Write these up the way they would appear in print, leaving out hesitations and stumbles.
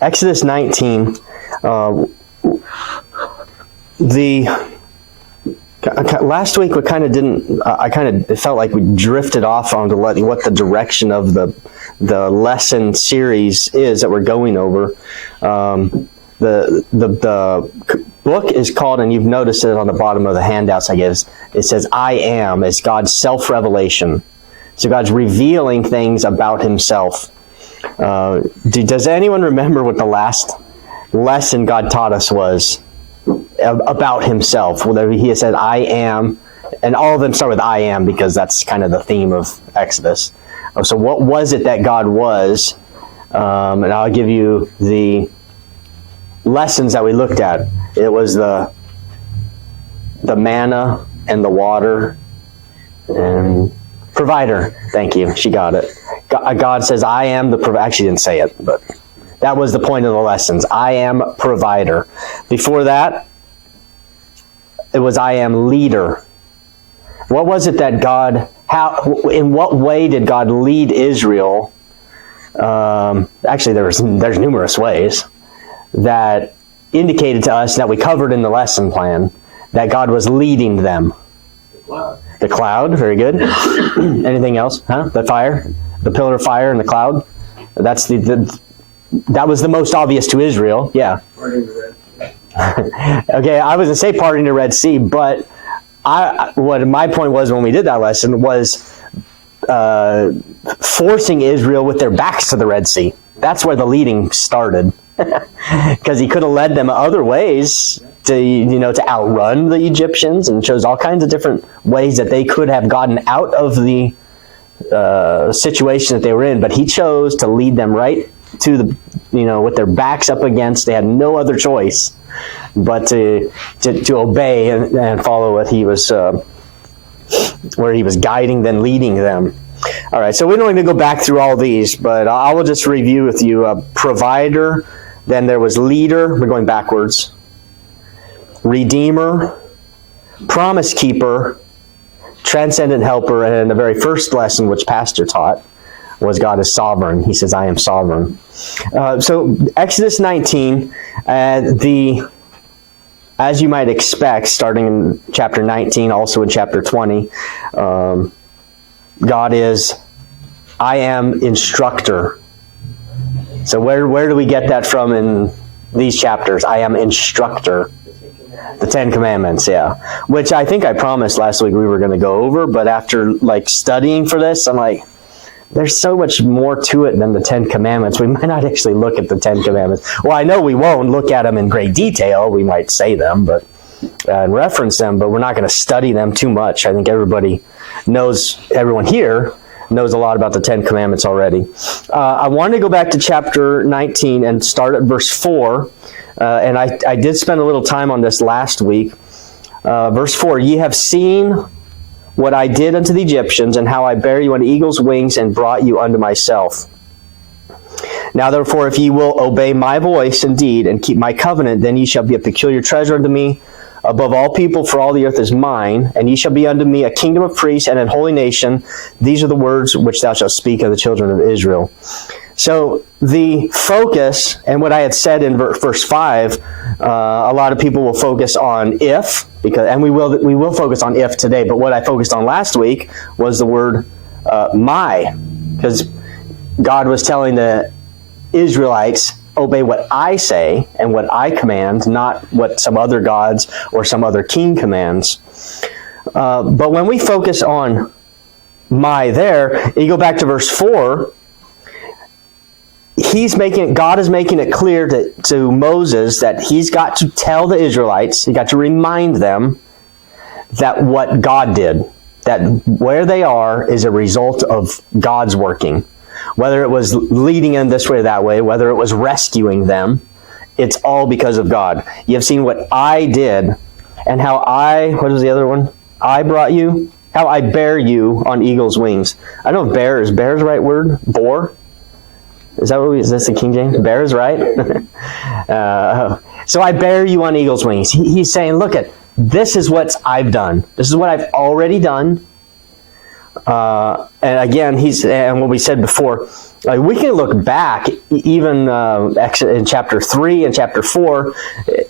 Exodus 19, last week we kind of didn't, it felt like we drifted off onto what the direction of the lesson series is that we're going over. The book is called, and you've noticed it on the bottom of the handouts I give, it says I Am. It's God's self-revelation. So God's revealing things about himself. Does anyone remember what the last lesson God taught us was about himself? Well, he said, I am, and all of them start with I am because that's kind of the theme of Exodus. So what was it that God was? And I'll give you the lessons that we looked at. It was the manna and the water and provider. Thank you. She got it. God says, I am the provider. Actually, didn't say it, but that was the point of the lessons. I am provider. Before that, it was I am leader. What was it that in what way did God lead Israel? Actually, there's numerous ways that indicated to us that we covered in the lesson plan that God was leading them. The cloud, very good. Anything else? The fire, the pillar of fire and the cloud. That was the most obvious to Israel. Yeah. Okay, I was going to say parting the Red Sea, but what my point was when we did that lesson was forcing Israel with their backs to the Red Sea. That's where the leading started, because he could have led them other ways to outrun the Egyptians, and chose all kinds of different ways that they could have gotten out of the situation that they were in. But he chose to lead them right to the, with their backs up against. They had no other choice but to obey and follow what he was, where he was guiding them, leading them. All right, so we don't need to go back through all these, but I will just review with you. Provider, then there was leader. We're going backwards. Redeemer, promise keeper, transcendent helper, and the very first lesson which Pastor taught was God is sovereign. He says, I am sovereign. So Exodus 19, as you might expect, starting in chapter 19, also in chapter 20, God is, I am instructor. So where do we get that from in these chapters? I am instructor. The Ten Commandments, yeah. Which I think I promised last week we were going to go over, but after studying for this, I'm like, there's so much more to it than the Ten Commandments. We might not actually look at the Ten Commandments. Well, I know we won't look at them in great detail. We might say them, and reference them, but we're not going to study them too much. I think everyone here knows a lot about the Ten Commandments already. I wanted to go back to chapter 19 and start at verse 4. And I did spend a little time on this last week. Verse 4, ye have seen what I did unto the Egyptians, and how I bare you on eagle's wings, and brought you unto myself. Now therefore, if ye will obey my voice indeed, and keep my covenant, then ye shall be a peculiar treasure unto me above all people, for all the earth is mine, and ye shall be unto me a kingdom of priests and a holy nation. These are the words which thou shalt speak of the children of Israel. So the focus, and what I had said in verse 5, a lot of people will focus on if, and we will focus on if today, but what I focused on last week was the word my, because God was telling the Israelites, obey what I say and what I command, not what some other gods or some other king commands. But when we focus on my there, you go back to verse 4, God is making it clear to Moses that he's got to tell the Israelites, he got to remind them that what God did, that where they are is a result of God's working. Whether it was leading them this way or that way, whether it was rescuing them, it's all because of God. You have seen what I did, and how what was the other one? I brought you, how I bear you on eagle's wings. I don't know if bear is the right word? Bore? Is this the King James? Bear is right? So I bear you on eagle's wings. He's saying, look, this is what I've done. This is what I've already done. And again, and what we said before, Like, we can look back, even in chapter 3 and chapter 4.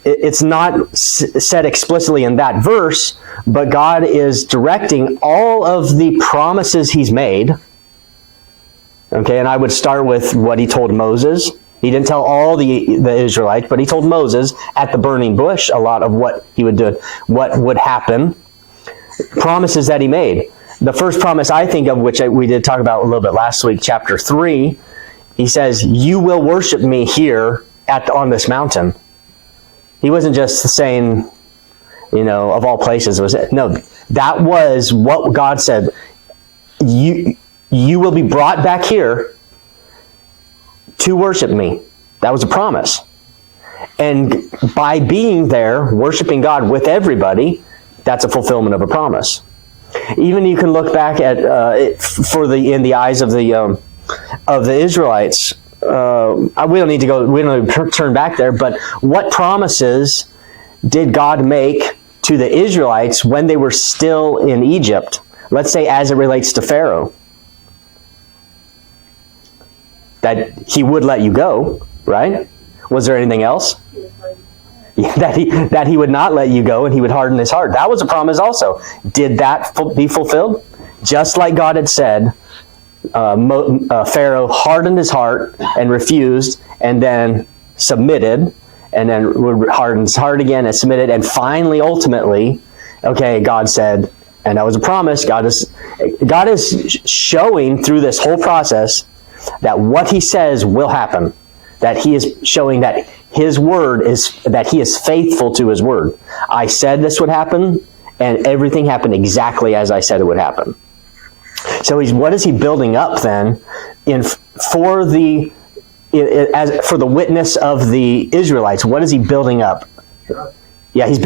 It's not said explicitly in that verse, but God is directing all of the promises he's made. Okay, and I would start with what he told Moses. He didn't tell all the Israelites, but he told Moses at the burning bush a lot of what he would do, what would happen. Promises that he made. The first promise I think of, which we did talk about a little bit last week, chapter 3, he says, "You will worship me here on this mountain." He wasn't just saying, of all places. No, that was what God said. You will be brought back here to worship me. That was a promise. And by being there, worshiping God with everybody, that's a fulfillment of a promise. Even you can look back at in the eyes of the Israelites. We don't need to turn back there. But what promises did God make to the Israelites when they were still in Egypt? Let's say, as it relates to Pharaoh, that he would let you go, right? Was there anything else? That he would not let you go and he would harden his heart. That was a promise also. Did that be fulfilled? Just like God had said, Pharaoh hardened his heart and refused, and then submitted, and then would harden his heart again and submitted, and finally, ultimately, God said, and that was a promise. God is showing through this whole process that what he says will happen. That he is showing that his word that he is faithful to his word. I said this would happen, and everything happened exactly as I said it would happen. So what is he building up then for the witness of the Israelites? What is he building up? Yeah, he's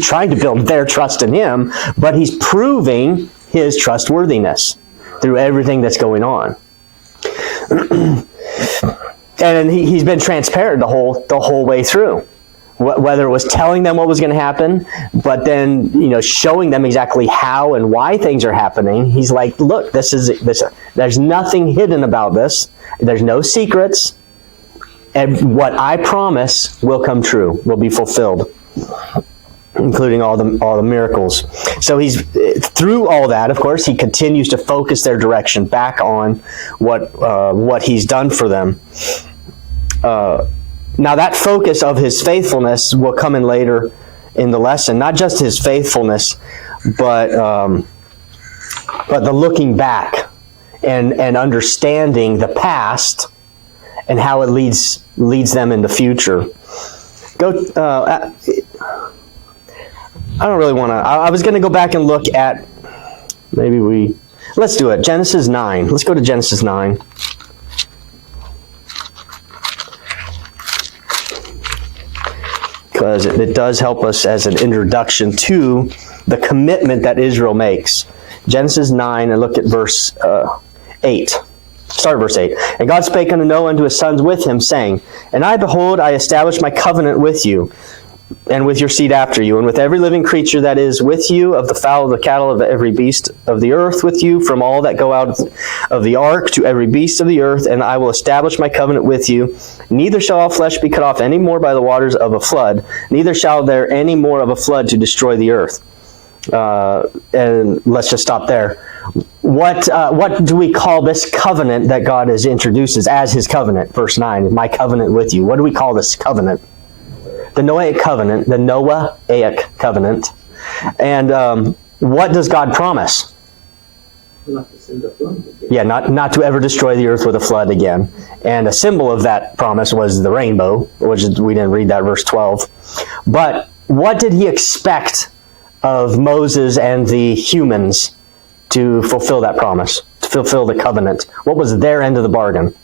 trying to build their trust in him, but he's proving his trustworthiness through everything that's going on. And he's been transparent the whole way through, whether it was telling them what was going to happen, but then showing them exactly how and why things are happening. He's like, look, this. There's nothing hidden about this. There's no secrets, and what I promise will come true, will be fulfilled, including all the miracles. So he's through all that. Of course, he continues to focus their direction back on what he's done for them. Now that focus of his faithfulness will come in later in the lesson. Not just his faithfulness, but the looking back and understanding the past and how it leads them in the future. I don't really want to. I was going to go back and look at. Let's do it. Genesis 9. Let's go to Genesis 9. Because it does help us as an introduction to the commitment that Israel makes. Genesis 9, and look at verse 8. Start verse 8. And God spake unto Noah and to his sons with him, saying, And I, behold, I establish my covenant with you, and with your seed after you, and with every living creature that is with you, of the fowl, of the cattle, of every beast of the earth with you, from all that go out of the ark to every beast of the earth, and I will establish my covenant with you. Neither shall all flesh be cut off any more by the waters of a flood, neither shall there any more of a flood to destroy the earth. And let's just stop there. What do we call this covenant that God introduces as his covenant? Verse 9, my covenant with you. What do we call this covenant? The Noahic covenant, the Noahic covenant. And what does God promise? Not to send a flood again. Yeah, not to ever destroy the earth with a flood again. And a symbol of that promise was the rainbow, which we didn't read that, verse 12. But what did he expect of Moses and the humans to fulfill that promise, to fulfill the covenant? What was their end of the bargain?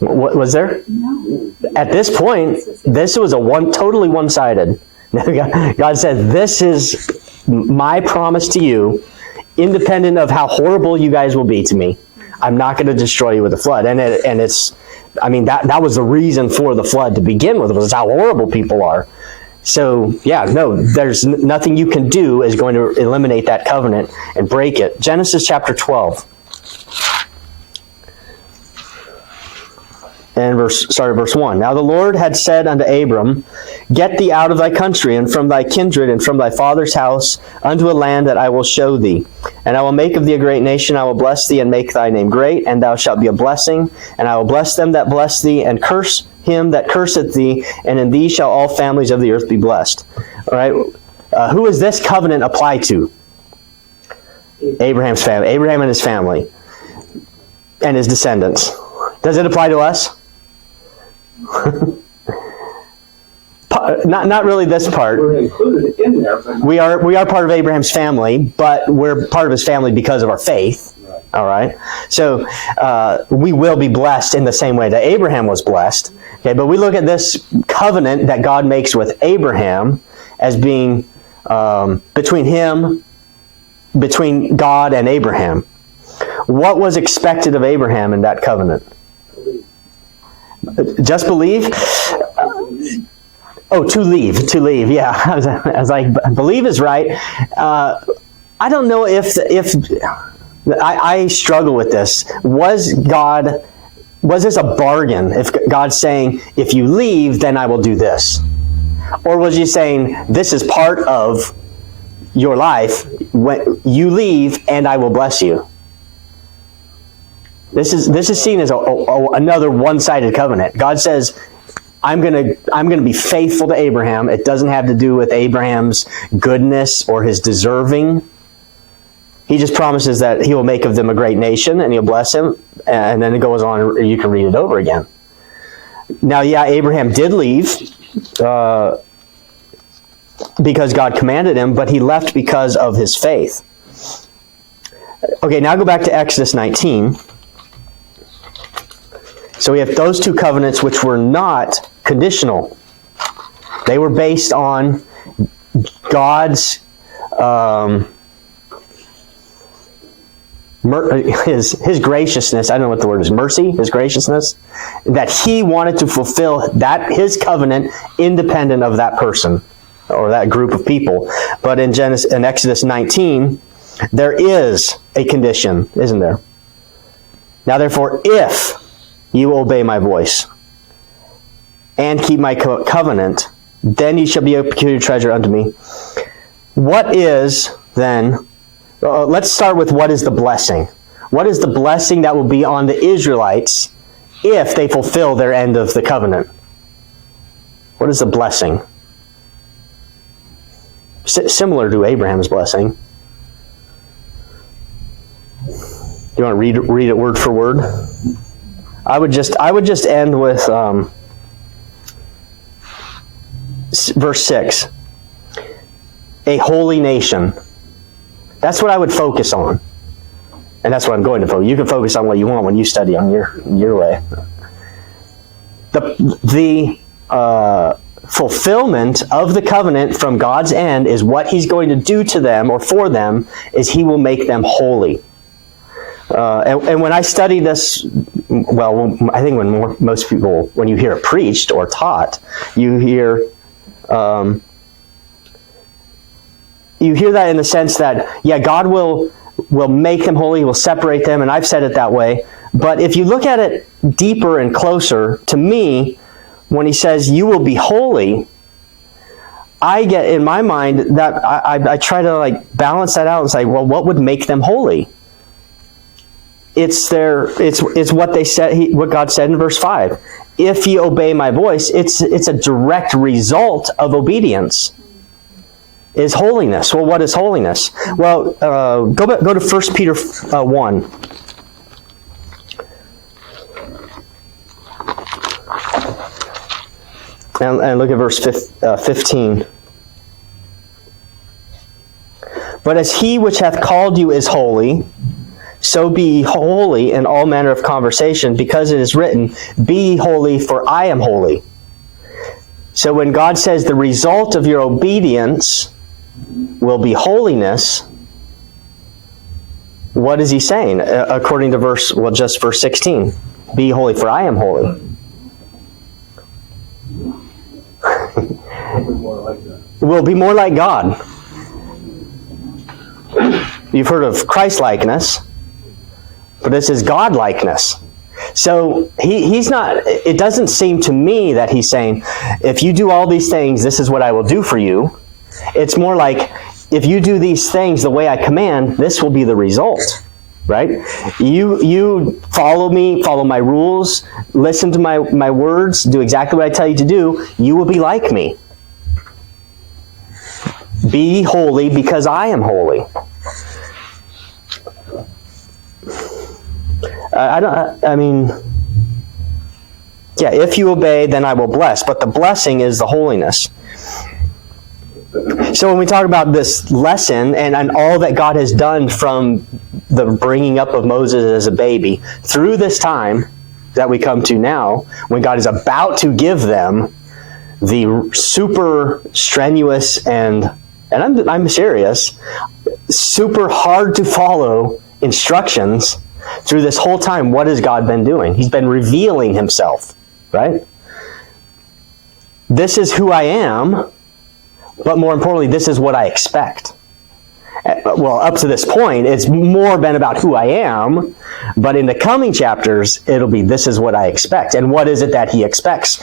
What was there? No. At this point, this was totally one-sided. God said, this is my promise to you, independent of how horrible you guys will be to me. I'm not going to destroy you with a flood. And that was the reason for the flood to begin with, was how horrible people are. So, there's nothing you can do is going to eliminate that covenant and break it. Genesis chapter 12. And verse 1. Now the Lord had said unto Abram, Get thee out of thy country, and from thy kindred, and from thy father's house, unto a land that I will show thee. And I will make of thee a great nation, I will bless thee, and make thy name great, and thou shalt be a blessing. And I will bless them that bless thee, and curse him that curseth thee, and in thee shall all families of the earth be blessed. All right. Who does this covenant apply to? Abraham's family. Abraham and his family. And his descendants. Does it apply to us? Not really this part. We're included in there. But We are part of Abraham's family, but we're part of his family because of our faith. Right. All right. So we will be blessed in the same way that Abraham was blessed. Okay, but we look at this covenant that God makes with Abraham as being between God and Abraham. What was expected of Abraham in that covenant? Just believe? Oh, to leave. Yeah, I was like, believe is right. I don't know if I struggle with this. Was this a bargain? If God's saying, if you leave, then I will do this, or was He saying, this is part of your life when you leave, and I will bless you? This is seen as another one-sided covenant. God says, I'm gonna be faithful to Abraham. It doesn't have to do with Abraham's goodness or his deserving. He just promises that He will make of them a great nation, and He'll bless him. And then it goes on. You can read it over again. Now, yeah, Abraham did leave because God commanded him, but he left because of his faith. Okay, now go back to Exodus 19. So we have those two covenants which were not conditional. They were based on God's his graciousness. I don't know what the word is. Mercy, His graciousness, that He wanted to fulfill His covenant independent of that person or that group of people. But in Exodus 19, there is a condition, isn't there? Now, therefore, if you obey my voice and keep my covenant, then you shall be a peculiar treasure unto me. What is then? Let's start with what is the blessing. What is the blessing that will be on the Israelites if they fulfill their end of the covenant? What is the blessing? Similar to Abraham's blessing. You want to read it word for word? I would just end with verse 6. A holy nation. That's what I would focus on. And that's what I'm going to focus. You can focus on what you want when you study on your way. The fulfillment of the covenant from God's end is what He's going to do to them or for them is He will make them holy. And when I study this, well, I think most people, when you hear it preached or taught, you hear that in the sense that, yeah, God will make them holy, He will separate them, and I've said it that way. But if you look at it deeper and closer, to me, when He says, you will be holy, I get in my mind that I try to balance that out and say, well, what would make them holy? It's what they said. What God said in verse 5. If you obey my voice, it's a direct result of obedience. Is holiness. Well, what is holiness? Well, go to 1 Peter 1. And look at verse 15. But as He which hath called you is holy, so be ye holy in all manner of conversation, because it is written, Be ye holy, for I am holy. So when God says the result of your obedience will be holiness, what is He saying? According to verse 16. Be holy, for I am holy. We'll be more like God. You've heard of Christ-likeness, but this is God-likeness. So he's not, it doesn't seem to me that he's saying, if you do all these things, this is what I will do for you. It's more like, if you do these things the way I command, this will be the result, right? You follow me, follow my rules, listen to my words, do exactly what I tell you to do, you will be like me. Be holy because I am holy. If you obey, then I will bless. But the blessing is the holiness. So when we talk about this lesson and all that God has done from the bringing up of Moses as a baby through this time that we come to now, when God is about to give them the super strenuous and I'm serious, super hard to follow instructions through this whole time, what has God been doing? He's been revealing himself, right? This is who I am, but more importantly, this is what I expect. Well, up to this point, it's more been about who I am, but in the coming chapters, it'll be this is what I expect. And what is it that he expects?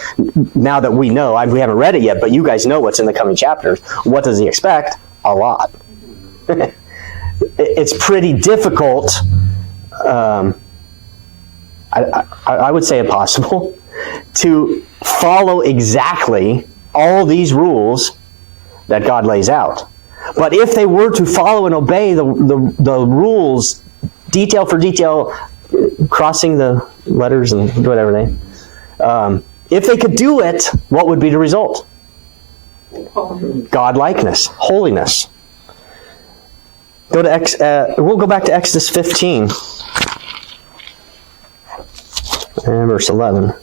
Now that we know, we haven't read it yet, but you guys know what's in the coming chapters. What does he expect? A lot. It's pretty difficult, I would say impossible, to follow exactly all these rules that God lays out. But if they were to follow and obey the rules, detail for detail, crossing the letters and whatever if they could do it, what would be the result? God-likeness, holiness. We'll go back to Exodus 15 and verse 11.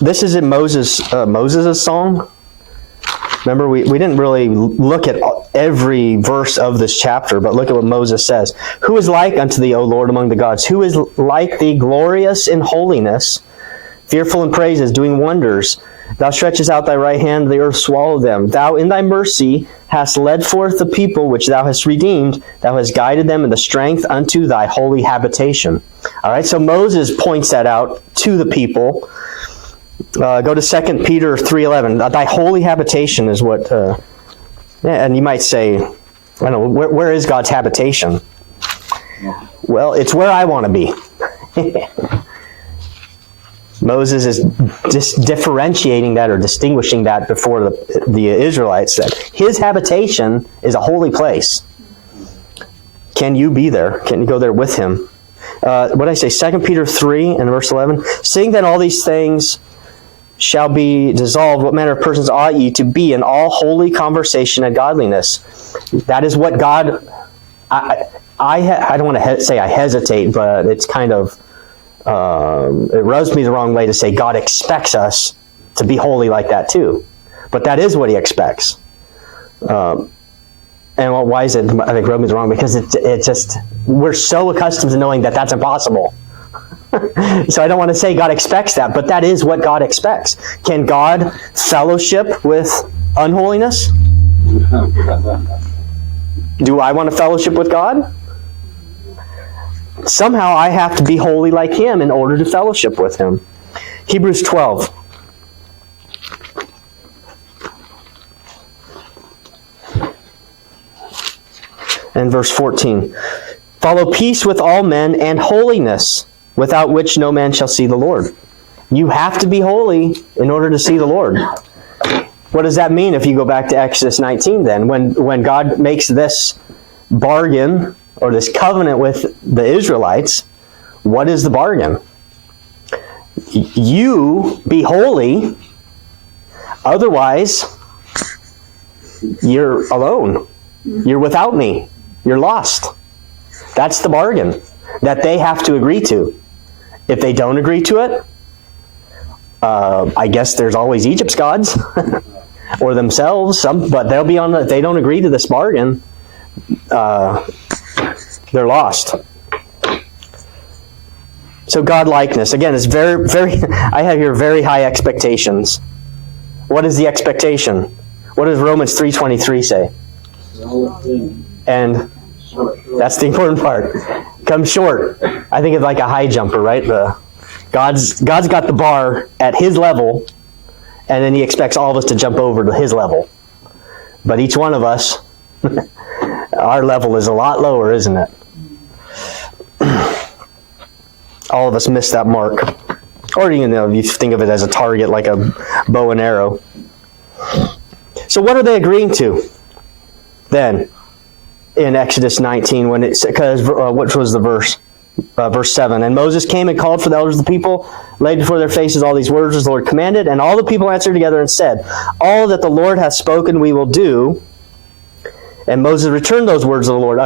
This is in Moses' song. Remember, we didn't really look at every verse of this chapter, but look at what Moses says. Who is like unto thee, O Lord, among the gods? Who is like thee, glorious in holiness, fearful in praises, doing wonders? Thou stretchest out thy right hand, the earth swallowed them. Thou in thy mercy hast led forth the people which thou hast redeemed. Thou hast guided them in the strength unto thy holy habitation. All right, so Moses points that out to the people. Go to 2 Peter 3:11. Thy holy habitation is what... and you might say, I don't know, where is God's habitation? Well, it's where I want to be. Moses is just differentiating that or distinguishing that before the Israelites, that his habitation is a holy place. Can you be there? Can you go there with him? What did I say? 2 Peter 3 and verse 11. Seeing that all these things shall be dissolved, what manner of persons ought ye to be in all holy conversation and godliness? That is what God... I don't want to say I hesitate, but it's kind of... it rubs me the wrong way to say God expects us to be holy like that too. But that is what he expects. And why is it, I think, rub me the wrong? Because it just... We're so accustomed to knowing that that's impossible. So I don't want to say God expects that, but that is what God expects. Can God fellowship with unholiness? Do I want to fellowship with God? Somehow I have to be holy like him in order to fellowship with him. Hebrews 12. And verse 14. Follow peace with all men and holiness, without which no man shall see the Lord. You have to be holy in order to see the Lord. What does that mean if you go back to Exodus 19 then? When God makes this bargain or this covenant with the Israelites, what is the bargain? You be holy, otherwise you're alone. You're without me. You're lost. That's the bargain that they have to agree to. If they don't agree to it, I guess there's always Egypt's gods or themselves. But they'll be on. If they don't agree to this bargain, they're lost. So God-likeness again is very, very. I have here very high expectations. What is the expectation? What does Romans 3:23 say? And that's the important part. come short. I think it's like a high jumper, right? God's got the bar at his level, and then he expects all of us to jump over to his level. But each one of us, our level is a lot lower, isn't it? All of us miss that mark. Or you think of it as a target, like a bow and arrow. So what are they agreeing to then in Exodus 19? Which was the verse? Verse 7. And Moses came and called for the elders of the people, laid before their faces all these words as the Lord commanded, and all the people answered together and said, all that the Lord hath spoken we will do. And Moses returned those words of the Lord,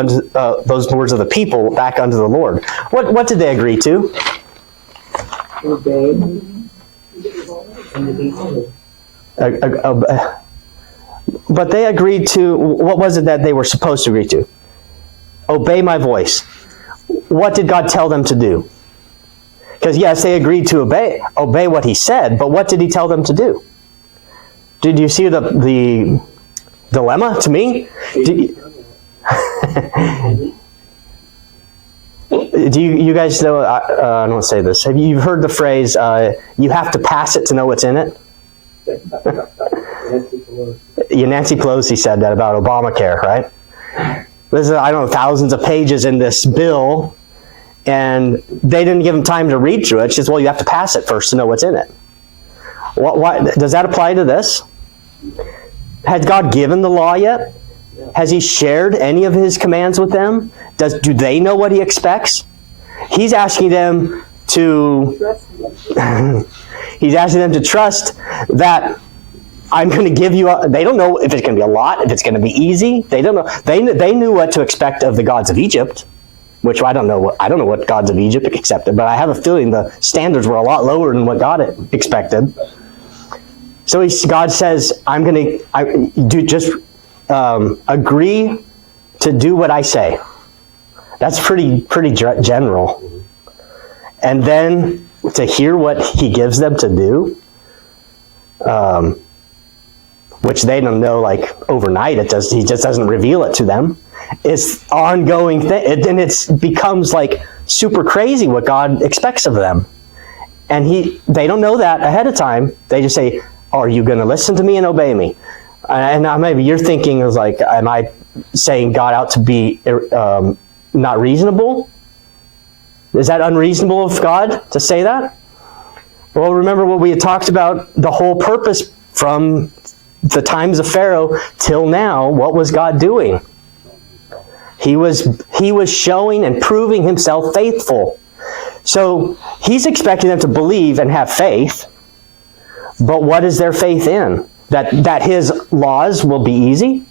those words of the people, back unto the Lord. What did they agree to? Obey. But they agreed to, what was it that they were supposed to agree to? Obey my voice. What did God tell them to do? Because yes, they agreed to obey what he said, but what did he tell them to do? Did you see the dilemma to me? Do you guys know, I don't want to say this, have you heard the phrase, you have to pass it to know what's in it? Nancy Pelosi said that about Obamacare, right? There's, I don't know, thousands of pages in this bill, and they didn't give them time to read through it. She says, well, you have to pass it first to know what's in it. Why, does that apply to this? Has God given the law yet? Has he shared any of his commands with them? Do they know what he expects? He's asking them to trust that I'm going to give you they don't know if it's going to be a lot, if it's going to be easy. They don't know. They knew what to expect of the gods of Egypt, which I don't know what gods of Egypt accepted, but I have a feeling the standards were a lot lower than what God expected. So God says, I'm going to agree to do what I say. That's pretty general. And then to hear what he gives them to do, which they don't know, like overnight. He just doesn't reveal it to them. It's ongoing thing, and it becomes like super crazy what God expects of them. And they don't know that ahead of time. They just say, "Are you going to listen to me and obey me?" And now maybe you're thinking, is like, am I saying God out to be not reasonable? Is that unreasonable of God to say that? Well, remember what we had talked about, the whole purpose from the times of Pharaoh till now. What was God doing? He was showing and proving himself faithful. So he's expecting them to believe and have faith. But what is their faith in? That his laws will be easy?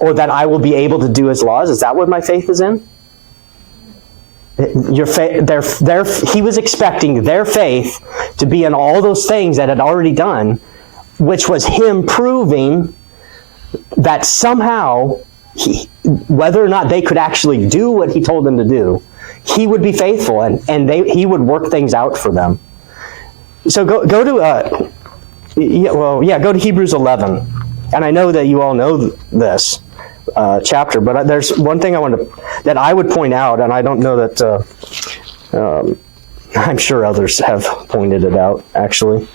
Or that I will be able to do his laws? Is that what my faith is in? He was expecting their faith to be in all those things that had already done, which was him proving that somehow, whether or not they could actually do what he told them to do, he would be faithful, and he would work things out for them. So go to Hebrews 11, and I know that you all know this chapter, but there's one thing that I would point out, and I don't know that I'm sure others have pointed it out. Actually,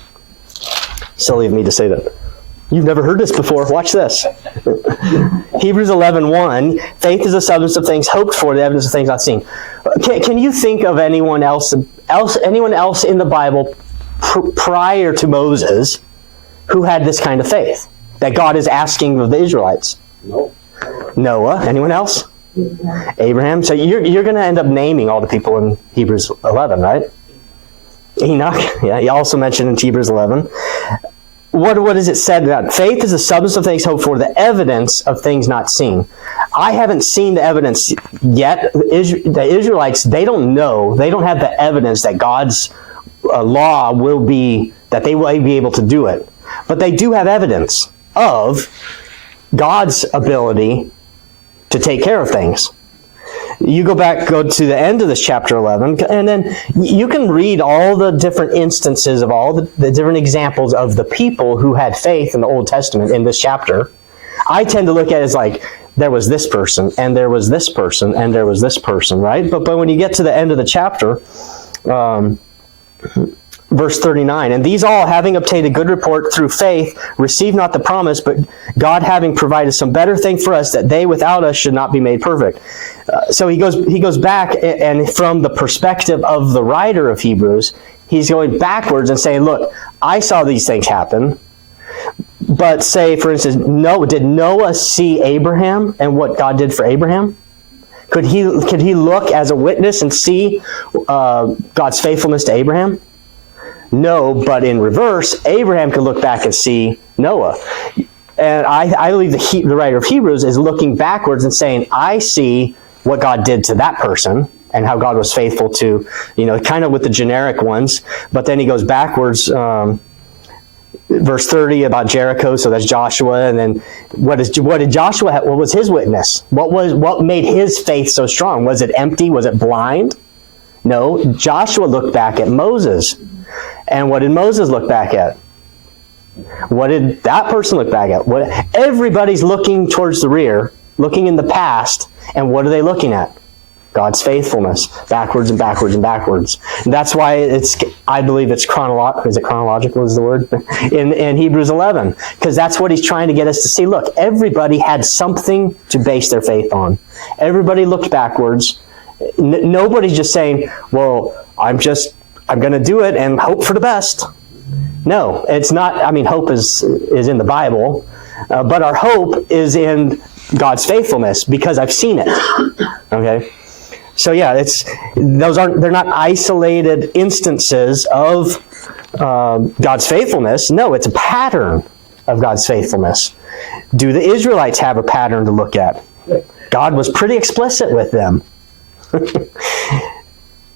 silly of me to say that. You've never heard this before. Watch this. Hebrews 11:1. Faith is the substance of things hoped for, the evidence of things not seen. Can you think of anyone else in the Bible prior to Moses who had this kind of faith that God is asking of the Israelites? No. Noah. Anyone else? Abraham. So you're going to end up naming all the people in Hebrews 11, right? Enoch. Yeah, he also mentioned in Hebrews 11. What is it said that faith is the substance of things hoped for, the evidence of things not seen? I haven't seen the evidence yet. The Israelites, they don't know. They don't have the evidence that God's law will be, that they will be able to do it. But they do have evidence of God's ability to take care of things. You go to the end of this chapter 11, and then you can read all the different instances of all the different examples of the people who had faith in the Old Testament in this chapter. I tend to look at it as like, there was this person, and there was this person, and there was this person, right? But when you get to the end of the chapter, verse 39, and these all, having obtained a good report through faith, receive not the promise, but God having provided some better thing for us, that they without us should not be made perfect. So he goes back, and from the perspective of the writer of Hebrews, he's going backwards and saying, look, I saw these things happen. But say, for instance, did Noah see Abraham and what God did for Abraham? Could he look as a witness and see God's faithfulness to Abraham? No, but in reverse, Abraham could look back and see Noah. And I believe the writer of Hebrews is looking backwards and saying, I see what God did to that person and how God was faithful to, kind of with the generic ones. But then he goes backwards, verse 30 about Jericho, so that's Joshua. And then what did Joshua have? What was his witness? What made his faith so strong? Was it empty? Was it blind? No, Joshua looked back at Moses. And what did Moses look back at? What did that person look back at? Everybody's looking towards the rear, looking in the past, and what are they looking at? God's faithfulness, backwards and backwards and backwards. And that's why I believe it's chronological. Is it chronological is the word? In Hebrews 11. Because that's what he's trying to get us to see. Look, everybody had something to base their faith on. Everybody looked backwards. Nobody's just saying, well, I'm going to do it and hope for the best. No, it's not. I mean, hope is in the Bible, but our hope is in God's faithfulness because I've seen it. Okay, so yeah, they're not isolated instances of God's faithfulness. No, it's a pattern of God's faithfulness. Do the Israelites have a pattern to look at? God was pretty explicit with them.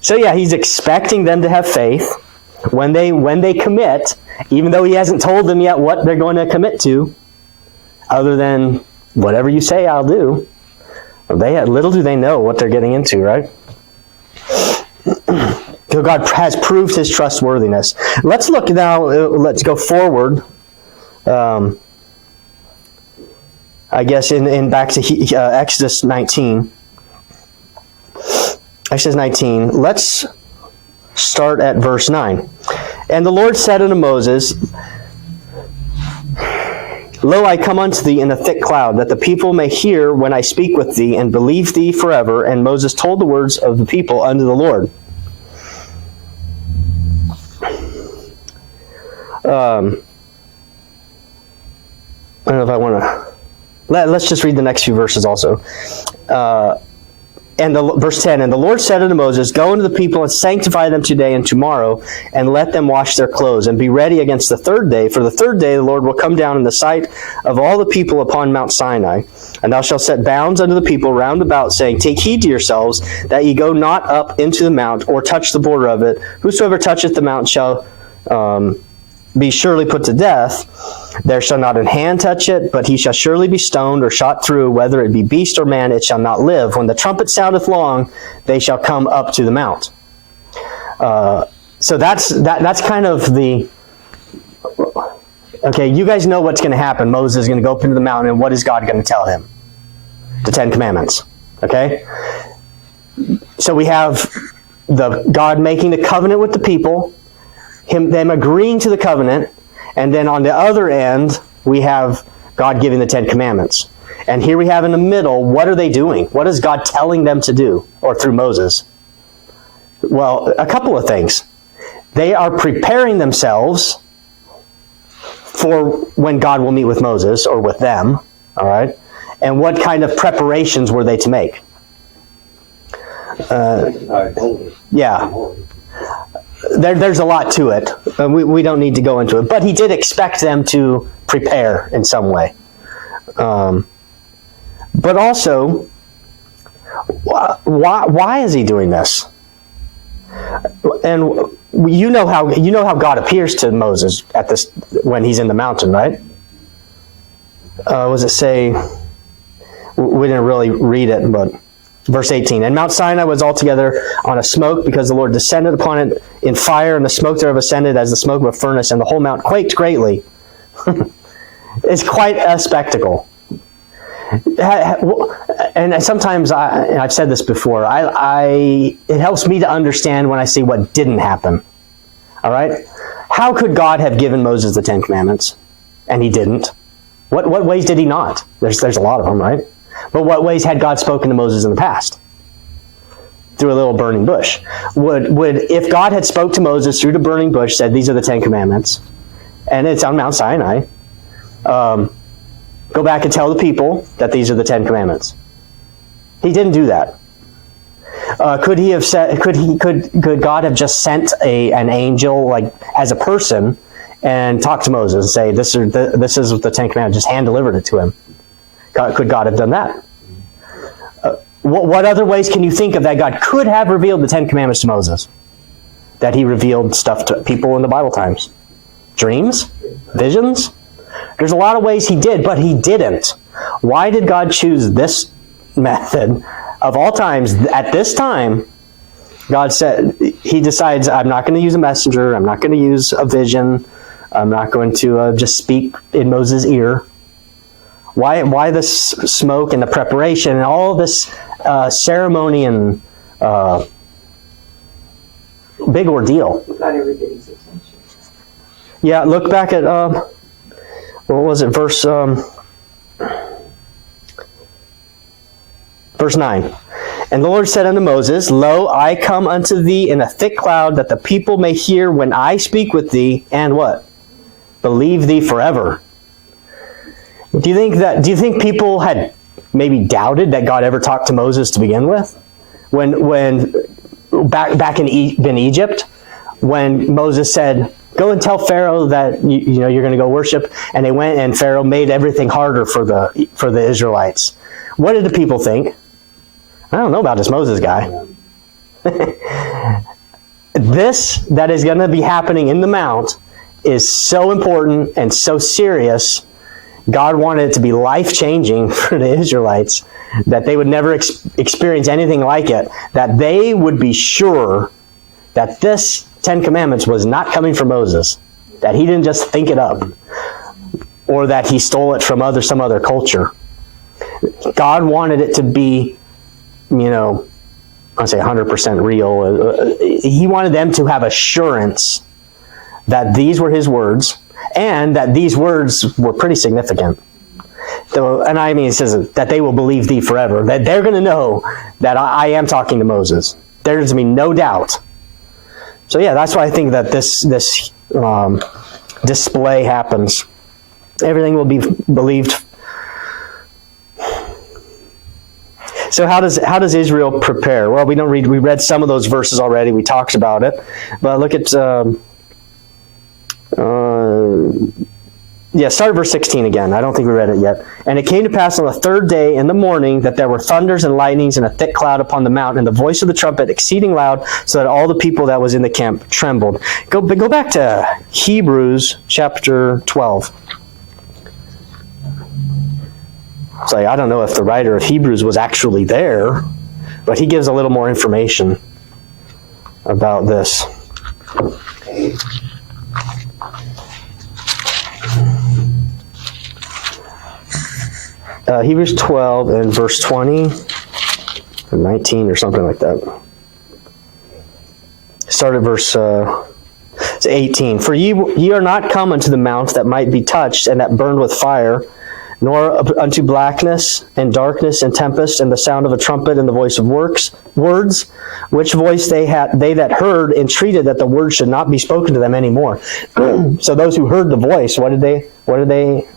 So yeah, he's expecting them to have faith when they commit, even though he hasn't told them yet what they're going to commit to, other than whatever you say, I'll do. Little do they know what they're getting into, right? So God has proved his trustworthiness. Let's look now, let's go forward. I guess in back to Exodus 19. Exodus 19, let's start at verse 9. And the Lord said unto Moses, Lo, I come unto thee in a thick cloud, that the people may hear when I speak with thee, and believe thee forever. And Moses told the words of the people unto the Lord. I don't know if I want to... Let's just read the next few verses also. Verse 10, and the Lord said unto Moses, Go unto the people and sanctify them today and tomorrow, and let them wash their clothes, and be ready against the third day. For the third day the Lord will come down in the sight of all the people upon Mount Sinai. And thou shalt set bounds unto the people round about, saying, Take heed to yourselves, that ye go not up into the mount, or touch the border of it. Whosoever toucheth the mount shall be surely put to death. There shall not an hand touch it, but he shall surely be stoned or shot through, whether it be beast or man, it shall not live. When the trumpet soundeth long, they shall come up to the mount. So that's kind of the... Okay, you guys know what's going to happen. Moses is going to go up into the mountain, and what is God going to tell him? The Ten Commandments. Okay? So we have God making the covenant with the people, them agreeing to the covenant, and then on the other end, we have God giving the Ten Commandments. And here we have in the middle, what are they doing? What is God telling them to do? Or through Moses? Well, a couple of things. They are preparing themselves for when God will meet with Moses, or with them. All right? And what kind of preparations were they to make? Yeah. There's a lot to it. We don't need to go into it. But he did expect them to prepare in some way. But also, why is he doing this? And you know how God appears to Moses when he's in the mountain, right? Was it say? We didn't really read it, but verse 18. And Mount Sinai was altogether on a smoke, because the Lord descended upon it in fire, and the smoke thereof ascended as the smoke of a furnace, and the whole mount quaked greatly. It's quite a spectacle. And sometimes and I've said this before, it helps me to understand when I see what didn't happen. All right? How could God have given Moses the Ten Commandments? And he didn't. What ways did he not? There's a lot of them, right? But what ways had God spoken to Moses in the past? Through a little burning bush. If God had spoke to Moses through the burning bush, said, these are the Ten Commandments, and it's on Mount Sinai, go back and tell the people that these are the Ten Commandments. He didn't do that. Could he have said? Could God have just sent an angel, like as a person, and talk to Moses and say, "This is the Ten Commandments"? Just hand delivered it to him. Could God have done that? What other ways can you think of that God could have revealed the Ten Commandments to Moses? That he revealed stuff to people in the Bible times, dreams, visions. There's a lot of ways he did, but he didn't. Why did God choose this method of all times? At this time, God said, he decides, I'm not going to use a messenger. I'm not going to use a vision. I'm not going to just speak in Moses' ear. Why this smoke and the preparation and all this ceremony and big ordeal? Got everybody's attention. Yeah, look back at, what was it, verse 9. And the Lord said unto Moses, Lo, I come unto thee in a thick cloud, that the people may hear when I speak with thee, and what? Believe thee forever. Do you think people had maybe doubted that God ever talked to Moses to begin with? When back in Egypt, when Moses said, go and tell Pharaoh that you're going to go worship, and they went, and Pharaoh made everything harder for the Israelites. What did the people think? I don't know about this Moses guy. This that is going to be happening in the mount is so important and so serious. God wanted it to be life-changing for the Israelites, that they would never experience anything like it, that they would be sure that this Ten Commandments was not coming from Moses, that he didn't just think it up, or that he stole it from some other culture. God wanted it to be, I'll say 100% real. He wanted them to have assurance that these were his words, and that these words were pretty significant. It says that they will believe thee forever, that they're going to know that I am talking to Moses. There's going to be no doubt. So yeah, that's why I think that this display happens. Everything will be believed. So how does Israel prepare? Well, we read some of those verses already. We talked about it, but look at start verse 16 again. I don't think we read it yet. And it came to pass on the third day in the morning that there were thunders and lightnings and a thick cloud upon the mount, and the voice of the trumpet exceeding loud, so that all the people that was in the camp trembled. Go back to Hebrews chapter 12. It's like, I don't know if the writer of Hebrews was actually there, but he gives a little more information about this. Hebrews 12 and verse 20 or 19 or something like that. Start at verse 18. For ye are not come unto the mount that might be touched and that burned with fire, nor unto blackness and darkness and tempest and the sound of a trumpet and the voice of words, which voice they that heard entreated that the word should not be spoken to them anymore. So those who heard the voice, what did they?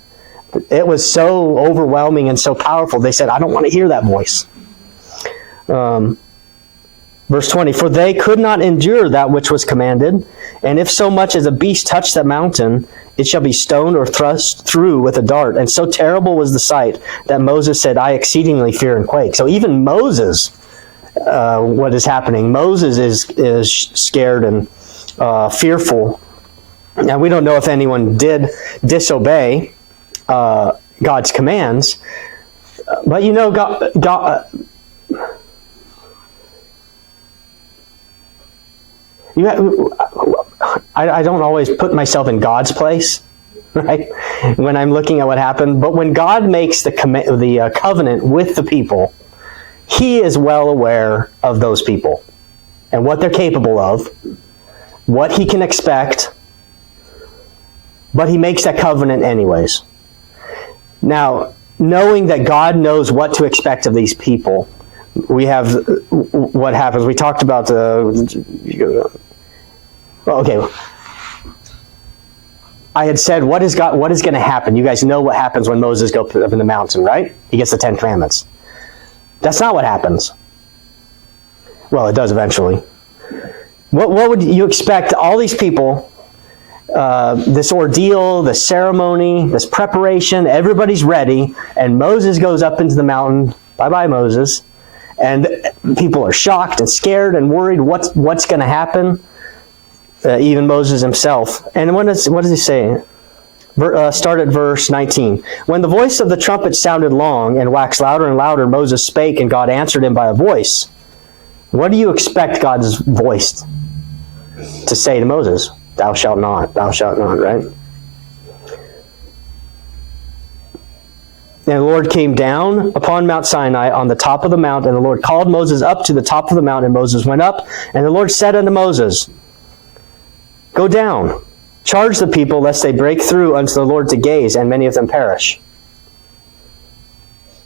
It was so overwhelming and so powerful. They said, I don't want to hear that voice. Verse 20, for they could not endure that which was commanded, and if so much as a beast touch that mountain, it shall be stoned or thrust through with a dart. And so terrible was the sight that Moses said, I exceedingly fear and quake. So even Moses, what is happening? Moses is scared and fearful. Now we don't know if anyone did disobey God's commands, but God I don't always put myself in God's place, right? When I'm looking at what happened. But when God makes the covenant with the people, he is well aware of those people and what they're capable of, what he can expect, but he makes that covenant anyways. Now, knowing that God knows what to expect of these people, we have what happens. We talked about okay. I had said, what is going to happen? You guys know what happens when Moses goes up in the mountain, right? He gets the 10 Commandments. That's not what happens. Well, it does eventually. What would you expect all these people, this ordeal, this ceremony, this preparation, everybody's ready, and Moses goes up into the mountain. Bye-bye, Moses. And people are shocked and scared and worried what's going to happen. Even Moses himself. And what does he say? Start at verse 19. When the voice of the trumpet sounded long and waxed louder and louder, Moses spake, and God answered him by a voice. What do you expect God's voice to say to Moses? Thou shalt not, right? And the Lord came down upon Mount Sinai on the top of the mount, and the Lord called Moses up to the top of the mount, and Moses went up, and the Lord said unto Moses, Go down, charge the people, lest they break through unto the Lord to gaze, and many of them perish.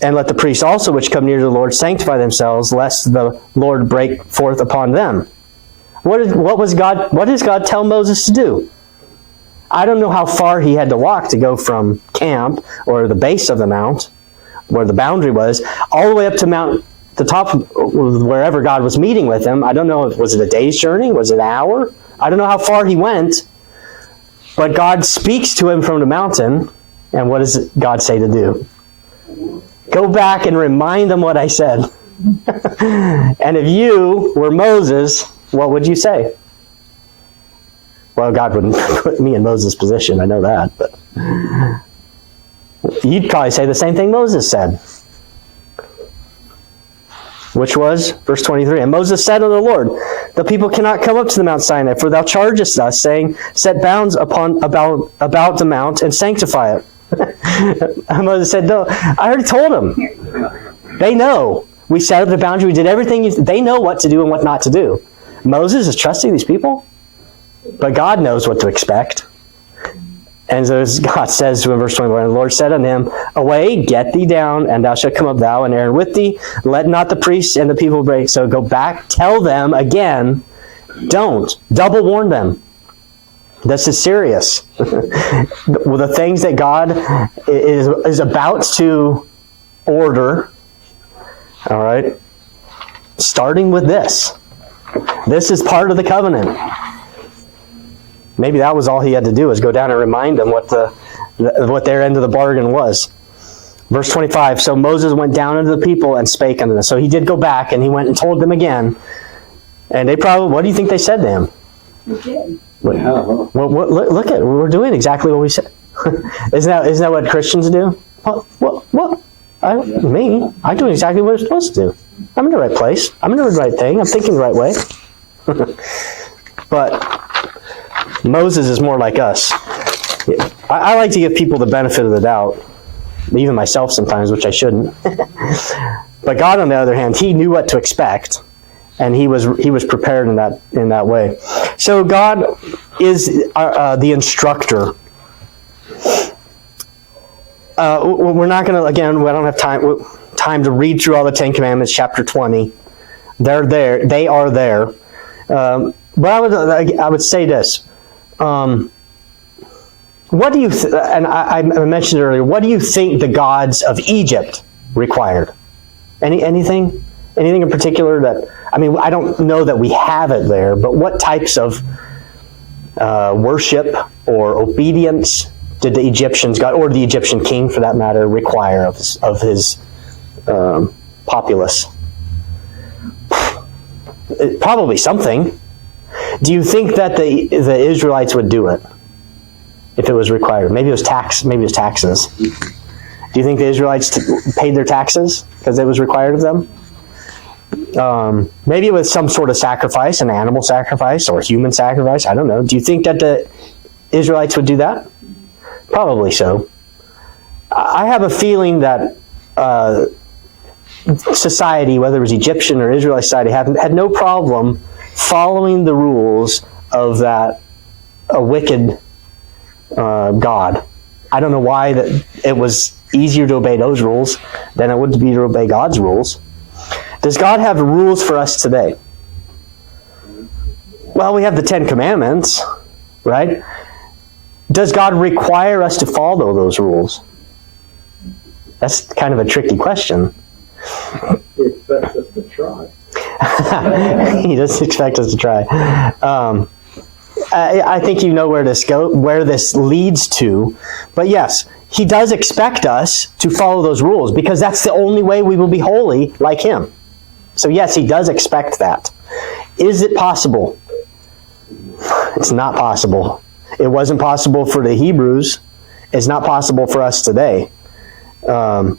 And let the priests also which come near to the Lord sanctify themselves, lest the Lord break forth upon them. What does God tell Moses to do? I don't know how far he had to walk to go from camp, or the base of the mount, where the boundary was, all the way up to the top, wherever God was meeting with him. I don't know, was it a day's journey? Was it an hour? I don't know how far he went, but God speaks to him from the mountain, and what does God say to do? Go back and remind them what I said. And if you were Moses, what would you say? Well, God wouldn't put me in Moses' position, I know that, but you'd probably say the same thing Moses said. Which was, verse 23, And Moses said unto the Lord, The people cannot come up to the Mount Sinai, for thou chargest us, saying, Set bounds about the mount, and sanctify it. And Moses said, No, I already told them. They know. We set up the boundary, we did everything. They know what to do and what not to do. Moses is trusting these people, but God knows what to expect. And so God says to him, verse 21, And the Lord said unto him, Away, get thee down, and thou shalt come up, thou and Aaron with thee. Let not the priests and the people break. So go back, tell them again, don't. Double warn them. This is serious. The things that God is about to order, all right, starting with this. This is part of the covenant. Maybe that was all he had to do, is go down and remind them what their end of the bargain was. Verse 25, So Moses went down unto the people and spake unto them. So he did go back, and he went and told them again. And they probably, what do you think they said to him? Okay. Look at, we're doing exactly what we said. Isn't that what Christians do? What? I'm doing exactly what I'm supposed to do. I'm in the right place. I'm in the right thing. I'm thinking the right way. But Moses is more like us. I like to give people the benefit of the doubt, even myself sometimes, which I shouldn't. But God, on the other hand, he knew what to expect, and he was prepared in that way. So God is the instructor. We're not going to, again, we don't have time to read through all the 10 Commandments, chapter 20. They're there. They are there. But I would say this. What do you and I mentioned earlier, what do you think the gods of Egypt required? Anything in particular that, I don't know that we have it there, but what types of worship or obedience did the Egyptians, or the Egyptian king for that matter, require of his populace? Probably something. Do you think that the Israelites would do it if it was required? Maybe it was taxes. Do you think the Israelites paid their taxes because it was required of them? Maybe it was some sort of sacrifice, an animal sacrifice or human sacrifice. I don't know. Do you think that the Israelites would do that? Probably so. I have a feeling that society, whether it was Egyptian or Israelite society, had no problem following the rules of a wicked God. I don't know why that it was easier to obey those rules than it would be to obey God's rules. Does God have rules for us today? Well, we have the Ten Commandments, right? Does God require us to follow those rules? That's kind of a tricky question. He expects us to try. He does expect us to try. I think you know where this leads to. But yes, he does expect us to follow those rules because that's the only way we will be holy like him. So yes, he does expect that. Is it possible? It's not possible. It wasn't possible for the Hebrews. It's not possible for us today. But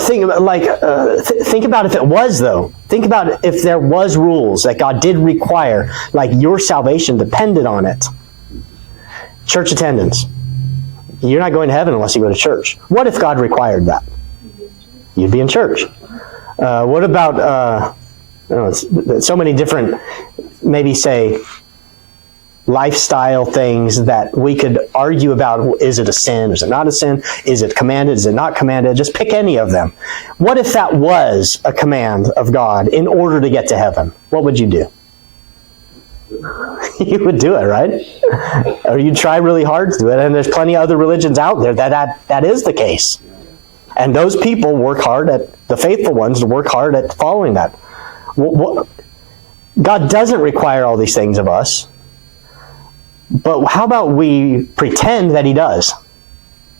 think about if it was, though. Think about if there was rules that God did require, like your salvation depended on it. Church attendance. You're not going to heaven unless you go to church. What if God required that? You'd be in church. What about so many different, maybe say, lifestyle things that we could argue about. Is it a sin? Is it not a sin? Is it commanded? Is it not commanded? Just pick any of them. What if that was a command of God in order to get to heaven? What would you do? You would do it, right? Or you'd try really hard to do it. And there's plenty of other religions out there that is the case. And those people work hard the faithful ones work hard at following that. God doesn't require all these things of us. But how about we pretend that he does?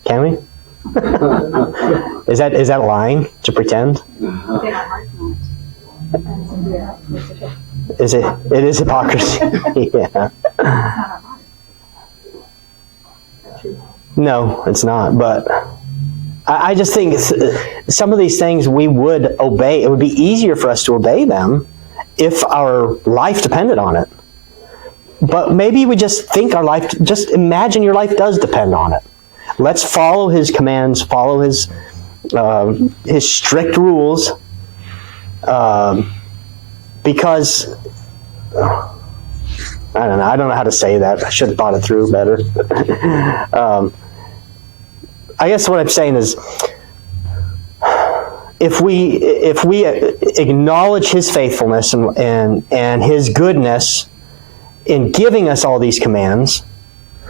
Can we? Is that lying to pretend? Is it? It is hypocrisy. Yeah. No, it's not. But I just think some of these things we would obey. It would be easier for us to obey them if our life depended on it. But maybe we just think just imagine your life does depend on it. Let's follow his commands, follow his strict rules, because, I don't know how to say that. I should have thought it through better. I guess what I'm saying is, if we acknowledge his faithfulness and his goodness in giving us all these commands,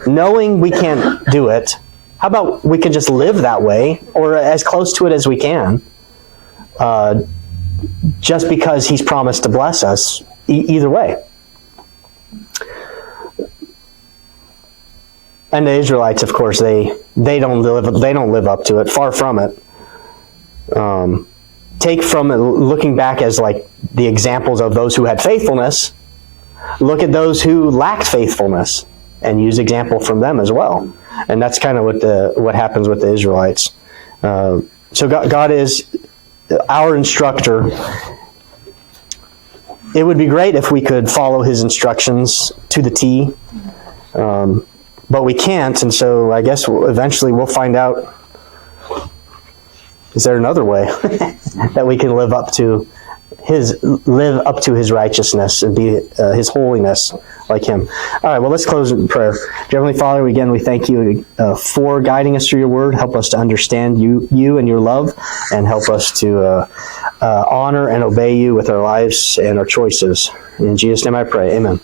knowing we can't do it, how about we can just live that way, or as close to it as we can, just because he's promised to bless us either way. And the Israelites, of course, they don't live up to it. Far from it. Take from it, looking back as like the examples of those who had faithfulness. Look at those who lacked faithfulness and use example from them as well. And that's kind of what happens with the Israelites. So God is our instructor. It would be great if we could follow his instructions to the T, but we can't. And so I guess eventually we'll find out, is there another way that we can live up to his righteousness and be his holiness like him. All right, well, let's close in prayer. Dear Heavenly Father, we thank you for guiding us through your word. Help us to understand you and your love, and help us to honor and obey you with our lives and our choices. In Jesus' name I pray, amen.